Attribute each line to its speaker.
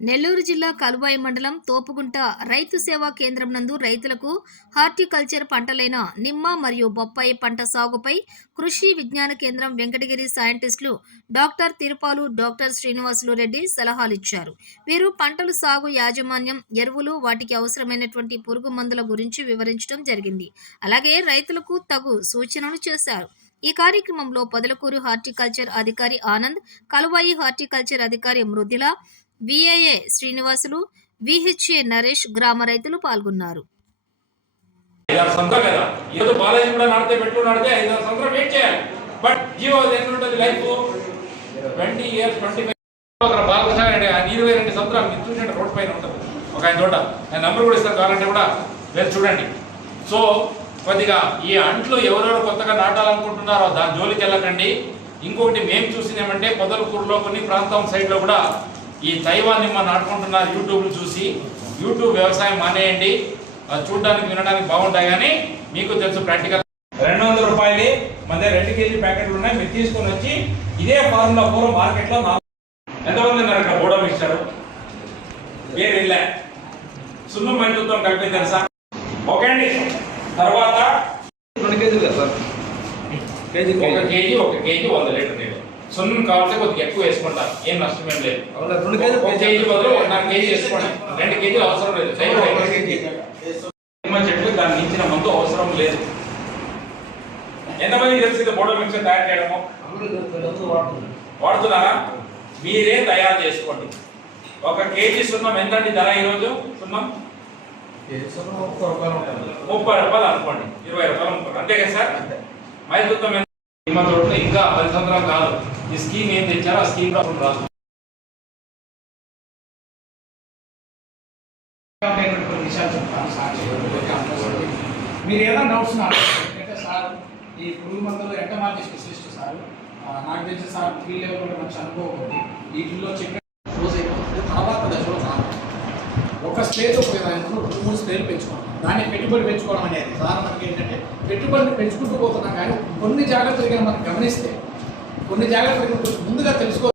Speaker 1: నెల్లూరు జిల్లా కలుబాయి మండలం తోపుగుంట రైతు సేవా కేంద్రం నందు రైతులకు హార్టికల్చర్ పంటలైన నిమ్మ మరియు బొప్పాయి పంట సాగుపై కృషి విజ్ఞాన కేంద్రం వెంకటగిరి సైంటిస్టులు డాక్టర్ తిరుపాలు డాక్టర్ శ్రీనివాసులు రెడ్డి సలహాలిచ్చారు వీరు పంటలు సాగు యాజమాన్యం ఎరువులు వాటికి అవసరమైనటువంటి పురుగు మందుల గురించి వివరించడం జరిగింది. అలాగే రైతులకు తగు సూచనలు చేశారు. ఈ కార్యక్రమంలో పొదలకూరు హార్టికల్చర్ అధికారి ఆనంద్ కలువాయి హార్టికల్చర్ అధికారి మృదుల విఐఏ శ్రీనివాసులు విహెచ్ఏ నరేష్ గ్రామ రైతులు పాల్గొన్నారు.
Speaker 2: ఇరవై రెండు సంవత్సరాలు మీరు చూసినట్టు రోడ్ పైన ఉంటుంది. ఒక ఆయన చోట ఆయన నంబర్ కూడా ఇస్తారు కావాలంటే కూడా. మీరు చూడండి. సో కొద్దిగా ఈ అంట్లు ఎవరెవరు కొత్తగా నాటాలనుకుంటున్నారో దాని జోలికి వెళ్ళకండి. ఇంకొకటి మేము చూసినామంటే పొదలకూరులో కొన్ని ప్రాంతం సైడ్లో కూడా ఈ తైవాన్ నిమ్మ నాటుకుంటున్నారు యూట్యూబ్లు చూసి. యూట్యూబ్ వ్యవసాయం మానేయండి. అది చూడడానికి వినడానికి బాగుంటాయి కానీ మీకు తెలుసు ప్రాక్టికల్. రెండు వందల రూపాయలు మన దగ్గర రెండు కేజీ ప్యాకెట్లు ఉన్నాయి. మీరు తీసుకొని వచ్చి ఇదే ఫార్ములా పూర్వం మార్కెట్లో ఎంతమంది ఉన్నారు ఇక్కడ బోడో ఇచ్చారు? వేరు వెళ్ళా సున్నం మంచుతో కలిపి తెలుసా? ఓకే అండి. తర్వాత
Speaker 3: రెండు కేజీలు కదా సార్? కేజీ
Speaker 2: ఒక కేజీ. ఒక కేజీ వంద లీటర్ నీళ్ళు. సున్నం కావాలంటే కొద్దిగా ఎక్కువ వేసుకుంటా ఏం నష్టం ఏం లేదు.
Speaker 3: రెండు కేజీలు
Speaker 2: ఒక కేజీ బదులు ఒకటిన్నర కేజీ వేసుకోండి. రెండు కేజీలు అవసరం లేదు.
Speaker 3: కేజీ.
Speaker 2: చెట్లు దాన్ని మించిన మందు అవసరం లేదు. ఎంతమంది తెలిసింది బోడో మిక్సర్ తయారు చేయడము? వాడుతున్నారా? మీరే తయారు చేసుకోండి. ఒక కేజీ సున్నం ఎంతండి ధర ఈరోజు? సున్నం? ముప్పై రూపాయలు అనుకోండి ఇరవై రూపాయలు అనుకోండి. అంతే కదా సార్? మైసూత్వం నిమ్మ తోటలో ఇంకా పది సంవత్సరాలు కాదు. ఈ స్కీమ్ ఏం తెచ్చారో ఆ స్కీమ్ రాదు.
Speaker 4: మీరు ఏదైనా డౌట్స్ నాకు ఎందుకంటే సార్ ఈ పురుగు మందులు ఎంటమాలజీ స్పెషలిస్ట్ సార్. ఆ, నాకు తెలిసి సార్ ఫీల్డ్ లెవెల్ కూడా మంచి అనుభవం ఉంది. వీటిల్లో చెప్పిన రోజు అయిపోతుంది తర్వాత దశలో సార్ ఒక స్టేజ్ ఉపయోగించడం రెండు మూడు స్టేజ్లు పెంచుకోవడం. దాన్ని పెట్టుబడి పెంచుకోవడం అనేది సార్ మనకి ఏంటంటే పెట్టుబడిని పెంచుకుంటూ పోతున్నాం కానీ కొన్ని జాగ్రత్తలు కనుక మనం గమనిస్తే కొన్ని జాగ్రత్తలు ముందుగా తెలుసుకో